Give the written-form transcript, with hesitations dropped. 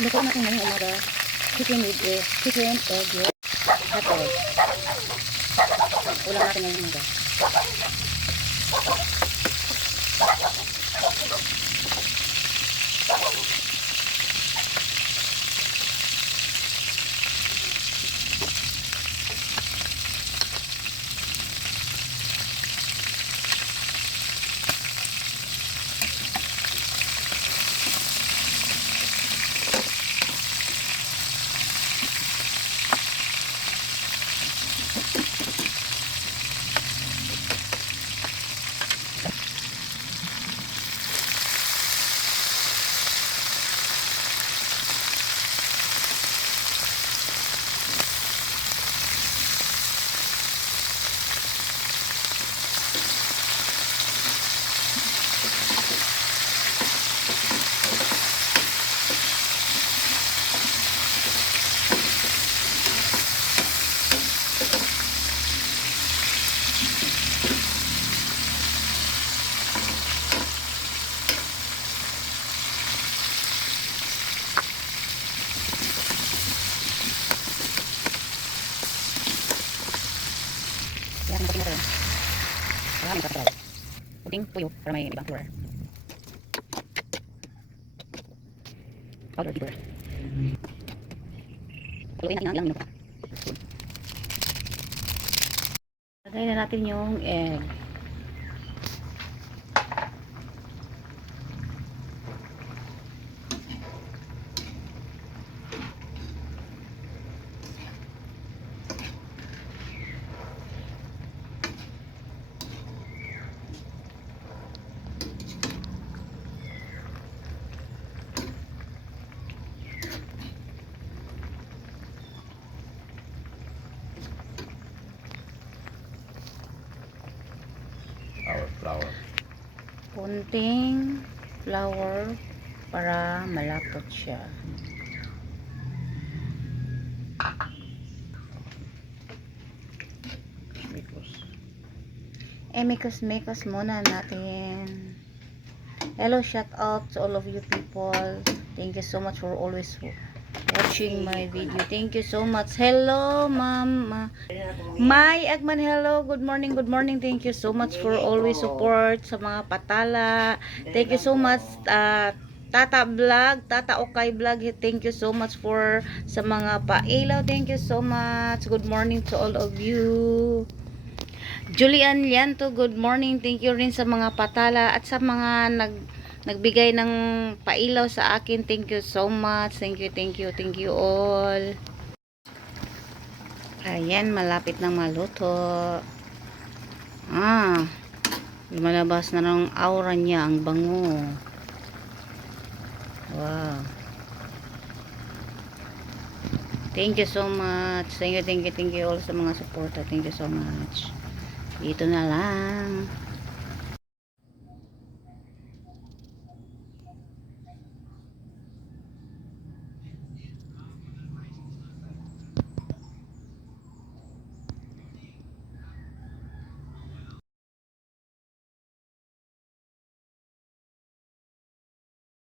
Luto natin ngayong umaga. Chicken with chicken, egg, yolk, hot egg. Ulam natin ngayong umaga. Kaya kung puting natin. Kaya may kapatid. Puting tuyo para may ibang flour. Powder giver. Haluin natin ng ilang minuto. Lagay na natin yung egg. Flour. Kunting flour para malapot siya. Mikos muna natin. Hello, shout out to all of you people. Thank you so much for always watching my video. Thank you so much. Hello, Mama. May Agman, hello. Good morning, good morning. Thank you so much for always support sa mga patala. Thank you so much, Tata Vlog, Tata Okay Vlog. Thank you so much for sa mga pailaw. Thank you so much. Good morning to all of you. Julian Lianto, good morning. Thank you rin sa mga patala at sa mga nagbigay ng pailaw sa akin. Thank you so much. Thank you all. Ayan, malapit nang maluto. Lumalabas na ng aura niya, ang bango. Wow. Thank you so much. Thank you all sa mga suporta. Thank you so much. Dito na lang.